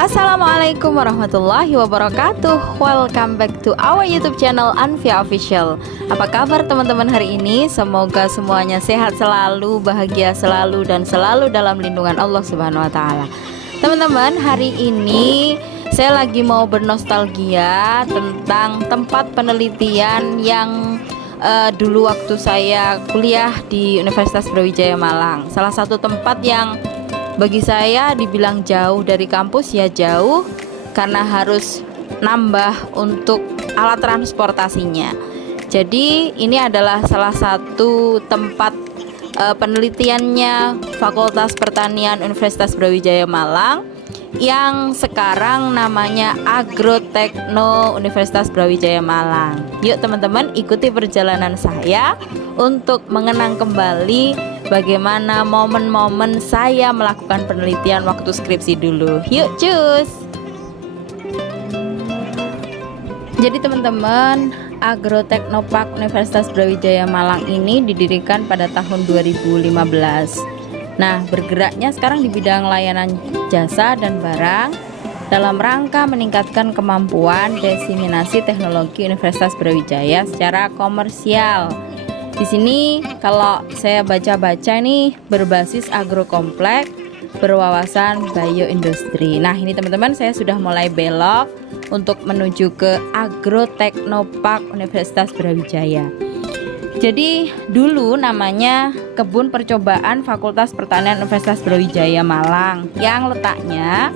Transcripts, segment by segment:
Assalamualaikum warahmatullahi wabarakatuh. Welcome back to our YouTube channel Anfia Official. Apa kabar teman-teman hari ini? Semoga semuanya sehat selalu, bahagia selalu, dan selalu dalam lindungan Allah Subhanahu wa Ta'ala. Teman-teman, hari ini saya lagi mau bernostalgia tentang tempat penelitian yang dulu waktu saya kuliah di Universitas Brawijaya Malang. Salah satu tempat yang bagi saya dibilang jauh dari kampus, ya jauh karena harus nambah untuk alat transportasinya. Jadi ini adalah salah satu tempat penelitiannya Fakultas Pertanian Universitas Brawijaya Malang yang sekarang namanya Agrotekno Universitas Brawijaya Malang. Yuk teman-teman, ikuti perjalanan saya untuk mengenang kembali bagaimana momen-momen saya melakukan penelitian waktu skripsi dulu. Yuk cus. Jadi teman-teman, Agroteknopark Universitas Brawijaya Malang ini didirikan pada tahun 2015. Nah, bergeraknya sekarang di bidang layanan jasa dan barang dalam rangka meningkatkan kemampuan diseminasi teknologi Universitas Brawijaya secara komersial. Di sini kalau saya baca-baca nih, berbasis agrokompleks berwawasan bioindustri. Nah, ini teman-teman, saya sudah mulai belok untuk menuju ke Agroteknopark Universitas Brawijaya. Jadi dulu namanya Kebun Percobaan Fakultas Pertanian Universitas Brawijaya Malang yang letaknya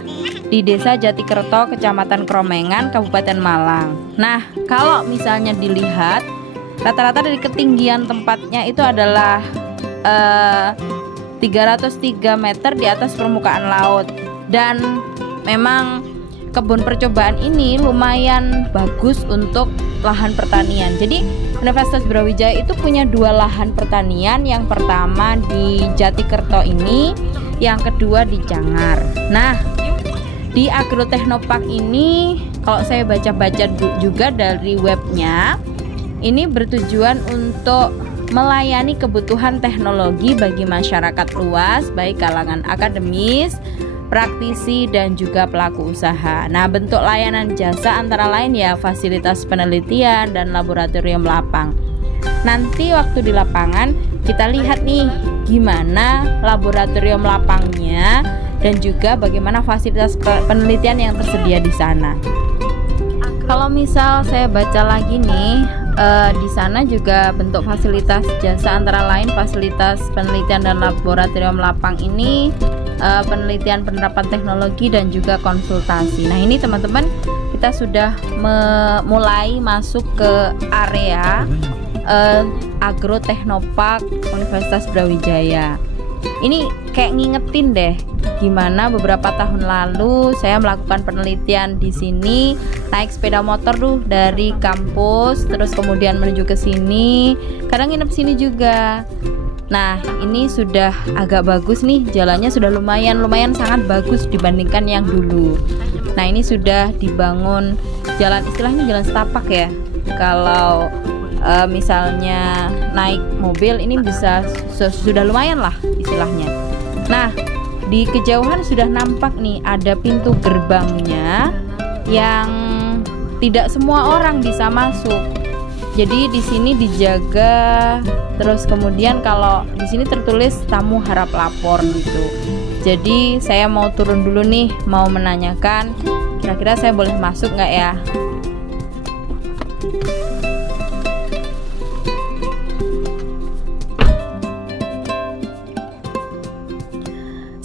di Desa Jatikerto, Kecamatan Kromengan, Kabupaten Malang. Nah, kalau misalnya dilihat rata-rata dari ketinggian tempatnya itu adalah 303 meter di atas permukaan laut. Dan memang kebun percobaan ini lumayan bagus untuk lahan pertanian. Jadi Universitas Brawijaya itu punya dua lahan pertanian. Yang pertama di Jatikerto ini, yang kedua di Cangar. Nah, di Agroteknopark ini kalau saya baca-baca juga dari webnya, ini bertujuan untuk melayani kebutuhan teknologi bagi masyarakat luas, baik kalangan akademis, praktisi, dan juga pelaku usaha. Nah, bentuk layanan jasa antara lain ya fasilitas penelitian dan laboratorium lapang. Nanti waktu di lapangan kita lihat nih gimana laboratorium lapangnya dan juga bagaimana fasilitas penelitian yang tersedia di sana. Kalau misal saya baca lagi nih, di sana juga bentuk fasilitas jasa antara lain fasilitas penelitian dan laboratorium lapang ini, penelitian penerapan teknologi dan juga konsultasi. Nah, ini teman-teman, kita sudah mulai masuk ke area Agroteknopark Universitas Brawijaya. Ini kayak ngingetin deh gimana beberapa tahun lalu saya melakukan penelitian di sini, naik sepeda motor tuh dari kampus terus kemudian menuju ke sini, kadang nginep sini juga. Nah, ini sudah agak bagus nih, jalannya sudah lumayan sangat bagus dibandingkan yang dulu. Nah, ini sudah dibangun jalan, istilahnya jalan setapak ya. Kalau misalnya naik mobil ini bisa sudah lumayan lah istilahnya. Nah, di kejauhan sudah nampak nih ada pintu gerbangnya yang tidak semua orang bisa masuk. Jadi di sini dijaga, terus kemudian kalau di sini tertulis tamu harap lapor gitu. Jadi saya mau turun dulu nih, mau menanyakan kira-kira saya boleh masuk nggak ya?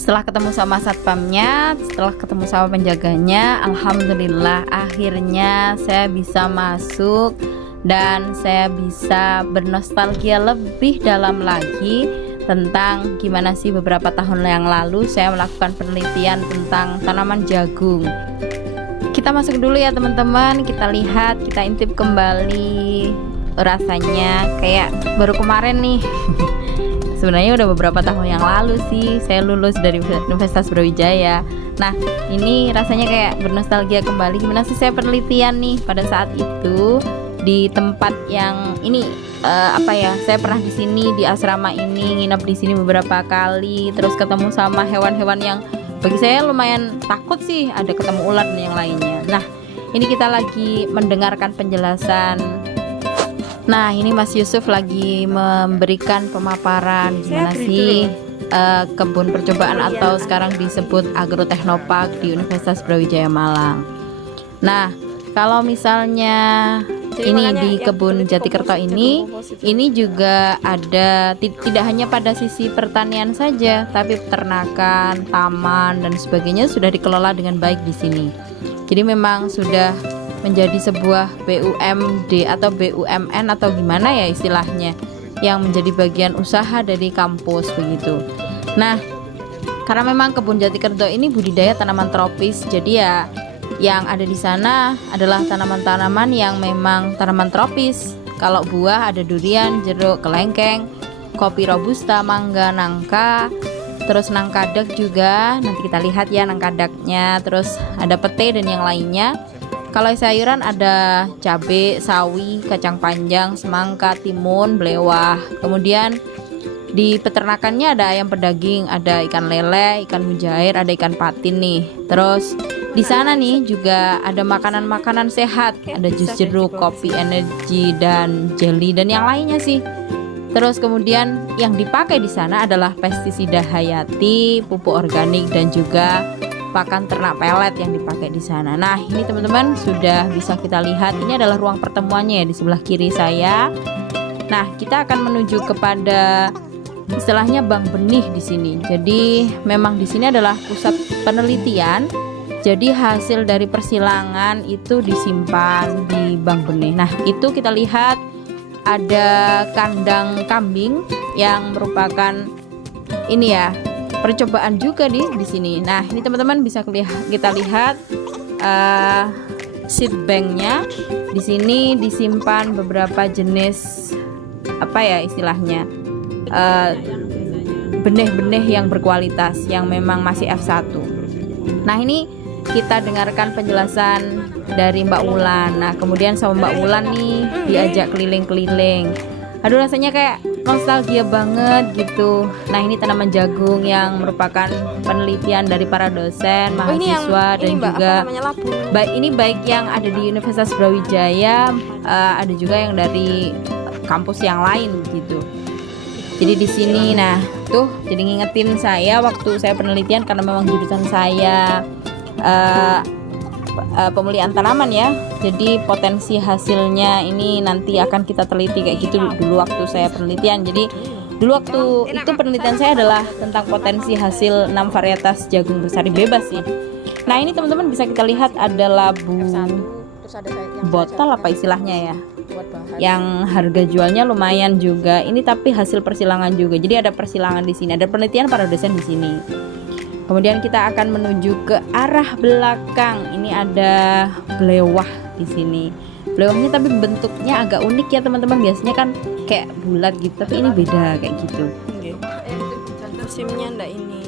Setelah ketemu sama satpamnya, setelah ketemu sama penjaganya, alhamdulillah akhirnya saya bisa masuk dan saya bisa bernostalgia lebih dalam lagi tentang gimana sih beberapa tahun yang lalu saya melakukan penelitian tentang tanaman jagung. Kita masuk dulu ya teman-teman, kita lihat, kita intip kembali rasanya kayak baru kemarin nih. Sebenarnya udah beberapa tahun yang lalu sih saya lulus dari Universitas Brawijaya. Nah, ini rasanya kayak bernostalgia kembali gimana sih saya penelitian nih pada saat itu di tempat yang ini saya pernah di sini, di asrama ini, nginep di sini beberapa kali, terus ketemu sama hewan-hewan yang bagi saya lumayan takut sih ada ketemu ular dan yang lainnya. Nah, ini kita lagi mendengarkan penjelasan. Nah, ini Mas Yusuf lagi memberikan pemaparan gimana sih kebun percobaan atau sekarang disebut Agrotechnopark di Universitas Brawijaya Malang. Nah, kalau misalnya ini di kebun Jatikerto ini juga ada tidak hanya pada sisi pertanian saja, tapi peternakan, taman dan sebagainya sudah dikelola dengan baik di sini. Jadi memang sudah menjadi sebuah BUMD atau BUMN atau gimana ya istilahnya, yang menjadi bagian usaha dari kampus begitu. Nah, karena memang kebun Jatikerto ini budidaya tanaman tropis, jadi ya yang ada di sana adalah tanaman-tanaman yang memang tanaman tropis. Kalau buah ada durian, jeruk, kelengkeng, kopi robusta, mangga, nangka, terus nangkadak juga. Nanti kita lihat ya nangkadaknya. Terus ada pete dan yang lainnya. Kalau sayuran ada cabai, sawi, kacang panjang, semangka, timun, belewah. Kemudian di peternakannya ada ayam pedaging, ada ikan lele, ikan mujair, ada ikan patin nih. Terus di sana nih juga ada makanan-makanan sehat, ada jus jeruk, kopi energi dan jelly dan yang lainnya sih. Terus kemudian yang dipakai di sana adalah pestisida hayati, pupuk organik dan juga pakan ternak pelet yang dipakai di sana. Nah, ini teman-teman sudah bisa kita lihat, ini adalah ruang pertemuannya ya di sebelah kiri saya. Nah, kita akan menuju kepada istilahnya bank benih di sini. Jadi memang di sini adalah pusat penelitian. Jadi hasil dari persilangan itu disimpan di bank benih. Nah, itu kita lihat ada kandang kambing yang merupakan ini ya percobaan juga di sini. Nah, ini teman-teman bisa kita lihat seed banknya. Di sini disimpan beberapa jenis apa ya istilahnya benih-benih yang berkualitas yang memang masih F1. Nah, ini kita dengarkan penjelasan dari Mbak Wulan. Nah, kemudian sama Mbak Wulan nih diajak keliling-keliling. Aduh, rasanya kayak nostalgia banget gitu. Nah, ini tanaman jagung yang merupakan penelitian dari para dosen, mahasiswa dan juga baik yang ada di Universitas Brawijaya, ada juga yang dari kampus yang lain gitu. Jadi di sini, nah tuh jadi ngingetin saya waktu saya penelitian karena memang jurusan saya pemulihan tanaman ya. Jadi potensi hasilnya ini nanti akan kita teliti kayak gitu dulu waktu saya penelitian. Jadi dulu waktu itu penelitian saya adalah tentang potensi hasil 6 varietas jagung bersari bebas sih. Nah, ini teman-teman bisa kita lihat ada labu botol apa istilahnya ya, yang harga jualnya lumayan juga. Ini tapi hasil persilangan juga. Jadi ada persilangan di sini, ada penelitian para dosen di sini. Kemudian kita akan menuju ke arah belakang. Ini ada belewah di sini. Belewahnya tapi bentuknya agak unik ya teman-teman. Biasanya kan kayak bulat gitu, tapi ini beda kayak gitu. Musimnya ndak ini.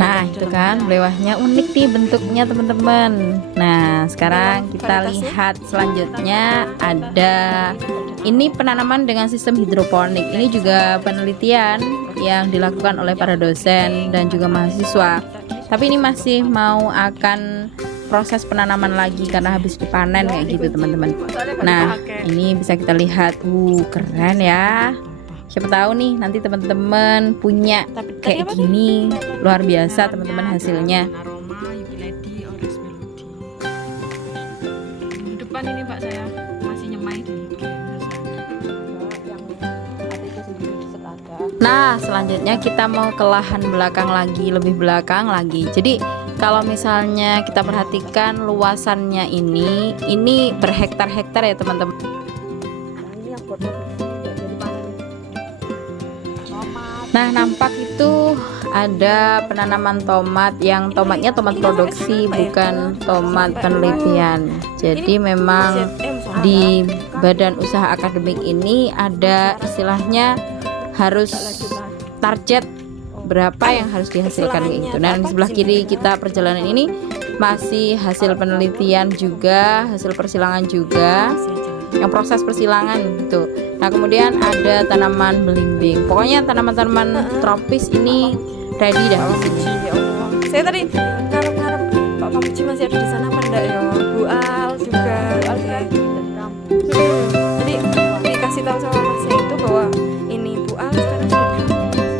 Nah, itu kan belewahnya unik nih bentuknya teman-teman. Nah, sekarang kita lihat selanjutnya ada ini penanaman dengan sistem hidroponik. Ini juga penelitian yang dilakukan oleh para dosen dan juga mahasiswa. Tapi ini masih mau akan proses penanaman lagi karena habis dipanen kayak gitu teman-teman. Nah, ini bisa kita lihat, keren ya. Siapa tahu nih nanti teman-teman punya kayak gini, luar biasa teman-teman hasilnya. Depan ini Pak saya masih nyemai di Nah, selanjutnya kita mau ke lahan belakang lagi, lebih belakang lagi. Jadi kalau misalnya kita perhatikan luasannya ini berhektar-hektar ya teman-teman. Nah, nampak itu ada penanaman tomat, yang tomatnya tomat produksi bukan tomat penelitian. Jadi memang di badan usaha akademik ini ada istilahnya harus target berapa yang harus dihasilkan gitu. Nah, di sebelah kiri kita perjalanan ini masih hasil penelitian juga, hasil persilangan juga, yang proses persilangan gitu. Nah kemudian ada tanaman belimbing. Pokoknya tanaman-tanaman tropis ini ready dah di sini. Ya Allah. Saya tadi ngarep-ngarep Pak Pamuji masih ada di sana apa enggak ya? Bu Al juga. Jadi dikasih tahu sama Masnya itu bahwa ini Bu Al sekarang sudah di kampus.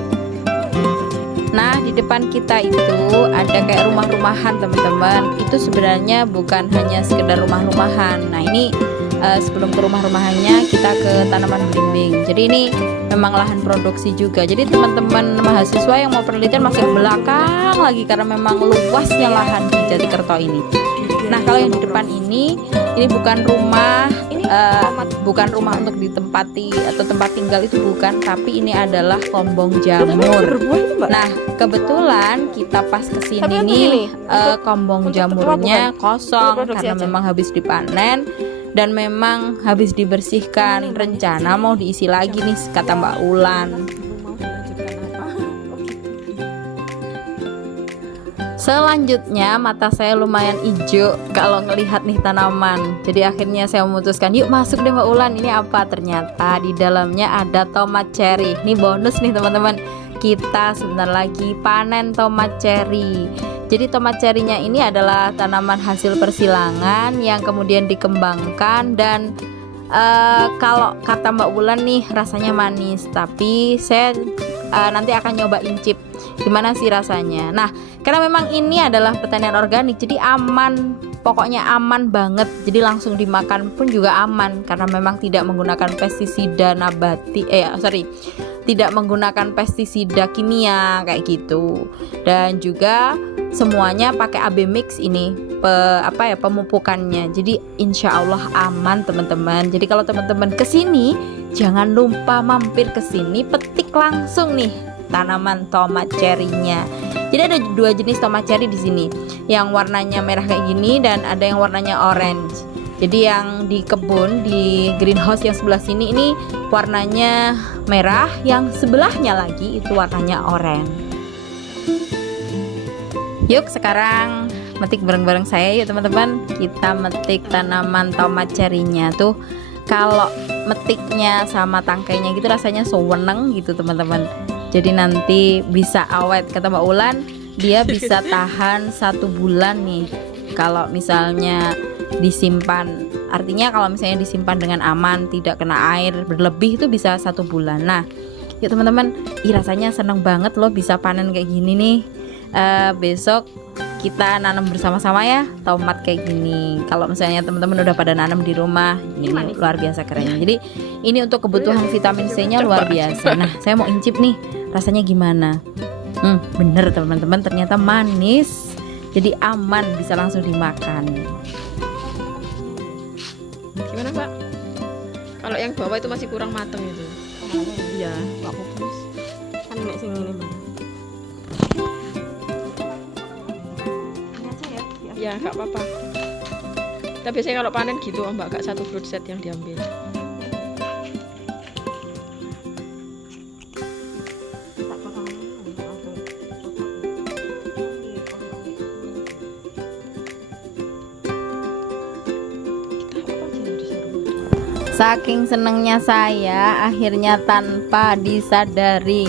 Nah di depan kita itu ada kayak rumah-rumahan teman-teman. Itu sebenarnya bukan hanya sekedar rumah-rumahan. Nah ini sebelum ke rumah-rumahannya kita ke tanaman belimbing. Jadi ini memang lahan produksi juga. Jadi teman-teman mahasiswa yang mau penelitian masih ke belakang lagi karena memang luasnya lahan di Jatikerto ini. Nah kalau yang di depan ini bukan rumah, bukan rumah untuk ditempati atau tempat tinggal, itu bukan, tapi ini adalah kombong jamur. Nah kebetulan kita pas kesini nih kombong jamurnya kosong karena memang habis dipanen dan memang habis dibersihkan. Rencana mau diisi lagi nih kata Mbak Ulan. Selanjutnya mata saya lumayan hijau kalau ngelihat nih tanaman. Jadi akhirnya saya memutuskan yuk masuk deh Mbak Ulan. Ini apa? Ternyata di dalamnya ada tomat cherry. Ini bonus nih teman-teman. Kita sebentar lagi panen tomat cherry. Jadi tomat cherry-nya ini adalah tanaman hasil persilangan yang kemudian dikembangkan dan kalau kata Mbak Ulan nih rasanya manis, tapi saya nanti akan nyoba incip gimana sih rasanya. Nah karena memang ini adalah pertanian organik jadi aman, pokoknya aman banget. Jadi langsung dimakan pun juga aman karena memang tidak menggunakan pestisida nabati, tidak menggunakan pestisida kimia kayak gitu. Dan juga semuanya pakai AB mix ini pemupukannya. Jadi insya Allah aman teman-teman. Jadi kalau teman-teman kesini jangan lupa mampir kesini, petik langsung nih tanaman tomat cherry-nya. Jadi ada dua jenis tomat cherry di sini, yang warnanya merah kayak gini dan ada yang warnanya orange. Jadi yang di kebun di greenhouse yang sebelah sini ini warnanya merah, yang sebelahnya lagi itu warnanya oranye. Yuk sekarang metik bareng-bareng saya yuk teman-teman. Kita metik tanaman tomat cherry-nya tuh. Kalau metiknya sama tangkainya gitu rasanya seweneng gitu teman-teman. Jadi nanti bisa awet kata Mbak Ulan, dia bisa tahan 1 bulan nih. Kalau misalnya disimpan, artinya kalau misalnya disimpan dengan aman, tidak kena air berlebih itu bisa 1 bulan. Nah, yuk teman-teman, rasanya seneng banget loh bisa panen kayak gini nih. Besok kita nanam bersama-sama ya tomat kayak gini. Kalau misalnya teman-teman udah pada nanam di rumah, ini luar biasa keren. Jadi ini untuk kebutuhan vitamin C-nya luar biasa. Nah, saya mau incip nih, rasanya gimana? Bener teman-teman, ternyata manis. Jadi aman, bisa langsung dimakan. Gimana Pak? Kalau yang bawah itu masih kurang matang itu. Iya, Pak Fokus. Kan nek sing ini Mbak. Ya nggak apa-apa. Tapi biasanya kalau panen gitu Mbak, gak 1 fruit set yang diambil. Saking senengnya saya, akhirnya tanpa disadari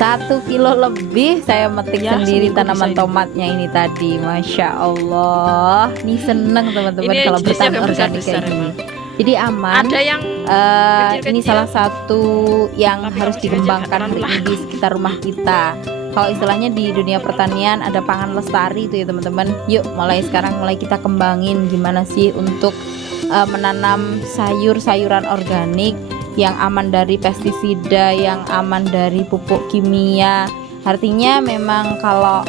1 kilo lebih saya metik sendiri tanaman tomatnya ini tadi. Masya Allah, ini seneng teman-teman kalau bertani organik kayak gini. Jadi aman. Ada yang ini salah satu yang harus dikembangkan hari ini di sekitar rumah kita. Kalau istilahnya di dunia pertanian ada pangan lestari itu ya teman-teman. Yuk mulai sekarang kita kembangin gimana sih untuk menanam sayur-sayuran organik yang aman dari pestisida, yang aman dari pupuk kimia. Artinya memang kalau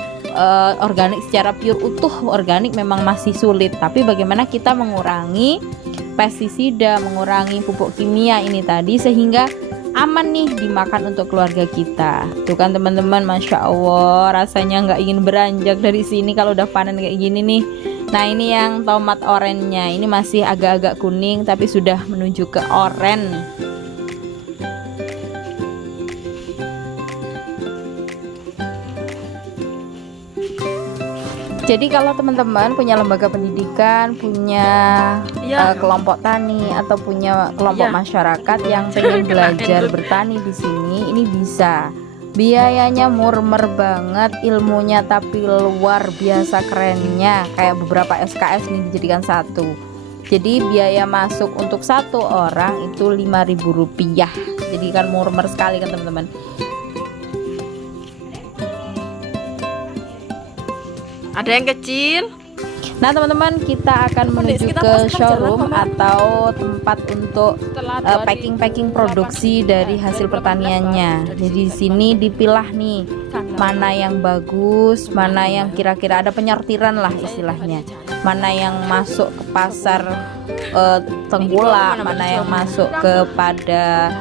organik secara pure utuh organik memang masih sulit, tapi bagaimana kita mengurangi pestisida, mengurangi pupuk kimia ini tadi sehingga aman nih dimakan untuk keluarga kita. Tuh kan teman-teman, Masya Allah, rasanya nggak ingin beranjak dari sini kalau udah panen kayak gini nih. Nah ini yang tomat oranye-nya, ini masih agak-agak kuning tapi sudah menuju ke oranye. Jadi kalau teman-teman punya lembaga pendidikan, punya Iya. kelompok tani atau punya kelompok Iya. masyarakat yang pengen belajar bertani di sini, ini bisa. Biayanya murmer banget, ilmunya tapi luar biasa kerennya. Kayak beberapa SKS ini dijadikan satu. Jadi biaya masuk untuk satu orang itu Rp5.000. Jadi kan murmer sekali kan teman-teman. Ada yang kecil. Nah teman-teman, kita akan menuju kita ke pas kan showroom jalan, Mama. atau tempat untuk packing produksi dari hasil pertaniannya. Jadi di sini dipilah nih mana yang bagus, mana yang kira-kira ada penyortiran lah istilahnya. Mana yang masuk ke pasar Tengkulak, mana yang masuk kepada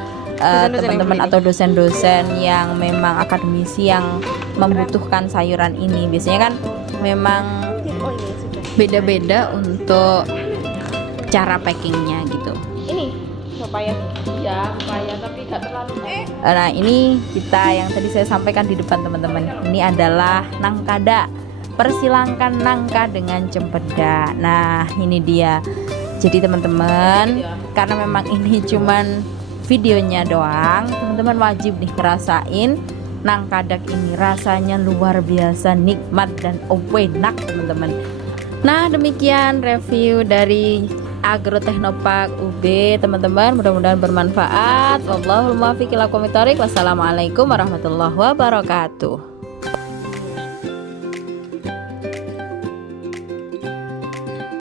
teman-teman atau dosen-dosen yang memang akademisi yang membutuhkan sayuran ini. Biasanya kan memang beda-beda untuk cara packingnya gitu. Ini pepaya. Iya, pepaya tapi gak terlalu. Nah ini kita yang tadi saya sampaikan di depan teman-teman. Ini adalah nangkada. Persilangkan nangka dengan cempedak. Nah ini dia. Jadi teman-teman, karena memang ini cuman videonya doang, teman-teman wajib nih ngerasain nangkadak ini. Rasanya luar biasa nikmat dan enak teman-teman. Nah demikian review dari Agrotechnopark UB teman-teman, mudah-mudahan bermanfaat. Wallahul muwaffiq ila aqwamit thoriq. Wassalamualaikum warahmatullahi wabarakatuh.